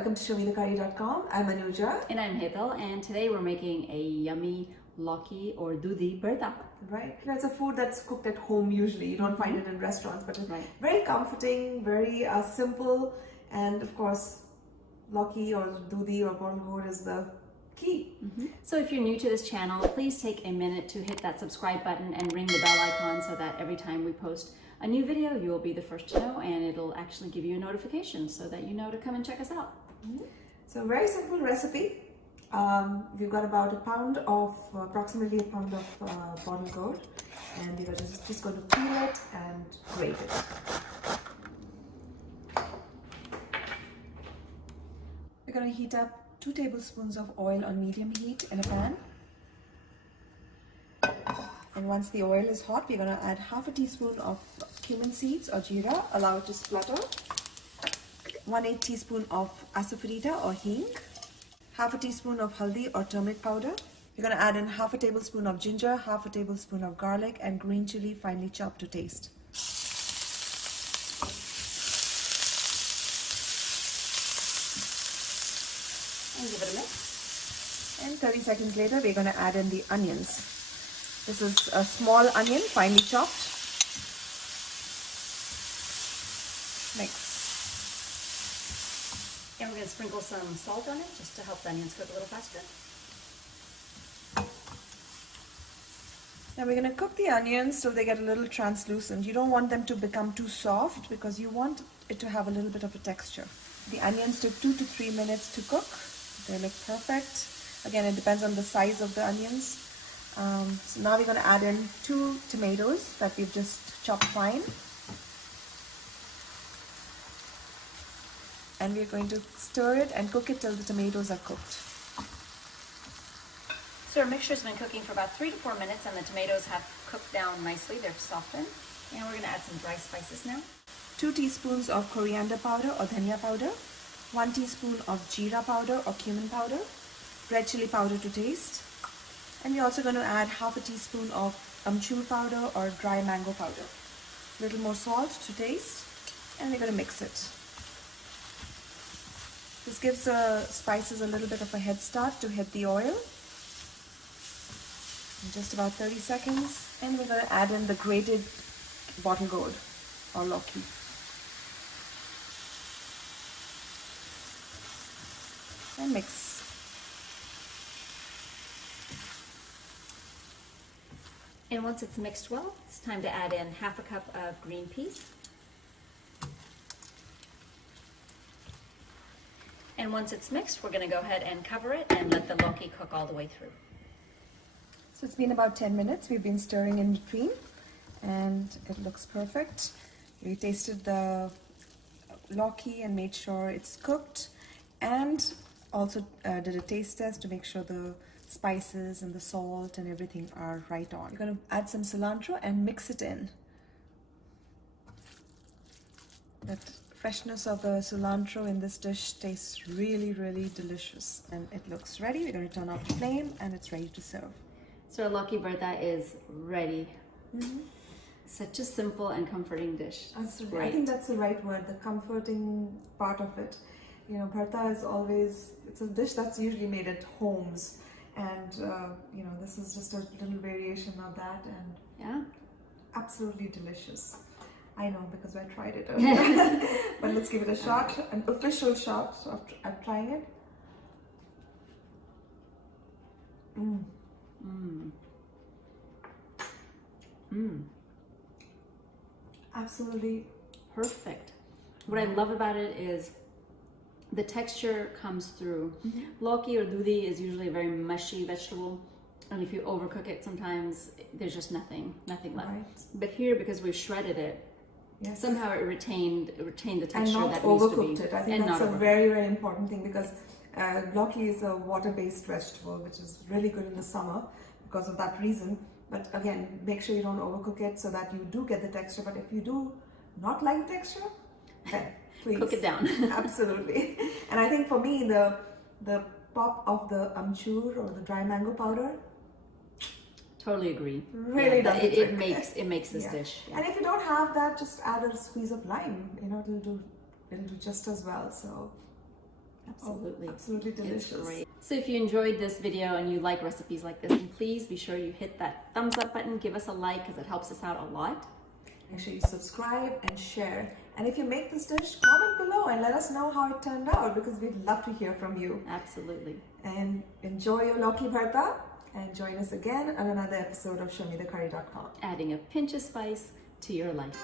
welcome to ShowMeTheCurry.com. I'm Anuja. And I'm Hetal, and today we're making a yummy Lauki or Doodhi Bharta. Right, it's a food that's cooked at home usually. You don't find it in restaurants, but it's very comforting, very simple, and of course, Lauki or Doodhi or bottle gourd is the key. So if you're new to this channel, please take a minute to hit that subscribe button and ring the bell icon so that every time we post a new video, you will be the first to know, and it'll actually give you a notification so that you know to come and check us out. So very simple recipe. We've got about approximately a pound of bottle gourd, and we're just going to peel it and grate it. We're going to heat up 2 tablespoons of oil on medium heat in a pan. And once the oil is hot, we're going to add half a teaspoon of cumin seeds or ghiya, allow it to splutter. 1/8 teaspoon of Asafoetida or hing. Half a teaspoon of haldi or turmeric powder. We're going to add in half a tablespoon of ginger, half a tablespoon of garlic, and green chili finely chopped to taste. And give it a mix. And 30 seconds later, we're going to add in the onions. This is a small onion, finely chopped. Mix. And we're going to sprinkle some salt on it just to help the onions cook a little faster. Now we're going to cook the onions till they get a little translucent. You don't want them to become too soft because you want it to have a little bit of a texture. The onions took 2 to 3 minutes to cook. They look perfect. Again, it depends on the size of the onions. So now we're going to add in 2 tomatoes that we've just chopped fine. And we're going to stir it and cook it till the tomatoes are cooked. So our mixture's been cooking for about 3 to 4 minutes, and the tomatoes have cooked down nicely. They're softened. And we're going to add some dry spices now. 2 teaspoons of coriander powder or dhania powder. 1 teaspoon of jeera powder or cumin powder. Red chili powder to taste. And we're also going to add half a teaspoon of amchur powder or dry mango powder. A little more salt to taste. And we're going to mix it. This gives the spices a little bit of a head start to hit the oil. In just about 30 seconds. And we're going to add in the grated bottle gourd or Lauki. And mix. And once it's mixed well, it's time to add in half a cup of green peas. And once it's mixed, we're going to go ahead and cover it and let the Lauki cook all the way through. So it's been about 10 minutes. We've been stirring in between and it looks perfect. We tasted the Lauki and made sure it's cooked, and also did a taste test to make sure the spices and the salt and everything are right on. You're going to add some cilantro and mix it in. That freshness of the cilantro in this dish tastes really, really delicious. And it looks ready. We're going to turn off the flame and it's ready to serve. So our Lauki Bharta is ready. Such a simple and comforting dish. Absolutely. I think that's the right word, the comforting part of it. You know, bharta is always, it's a dish that's usually made at homes. And, you know, this is just a little variation of that, and yeah, absolutely delicious. I know because I tried it earlier. But let's give it a shot, an official shot of trying it. Absolutely perfect. What I love about it is the texture comes through. Lauki or Doodhi is usually a very mushy vegetable, and if you overcook it, sometimes there's just nothing left. Right. But here, because we've shredded it, somehow it retained the texture that needs to be. And not overcooked it. I think that's a very, very important thing, because Lauki is a water-based vegetable, which is really good in the summer because of that reason. But again, make sure you don't overcook it so that you do get the texture. But if you do not like the texture, then please cook it down. Absolutely. And I think for me, the pop of the amchur or the dry mango powder, totally agree. Really does it makes this dish. And if you don't have that, just add a squeeze of lime. You know, it'll do just as well. So Absolutely. Oh, absolutely delicious. It's great. So if you enjoyed this video and you like recipes like this, then please be sure you hit that thumbs up button, give us a like because it helps us out a lot. Make sure you subscribe and share. And if you make this dish, comment below and let us know how it turned out because we'd love to hear from you. Absolutely. And enjoy your Lauki Bharta and join us again on another episode of ShowMeTheCurry.com. Adding a pinch of spice to your life.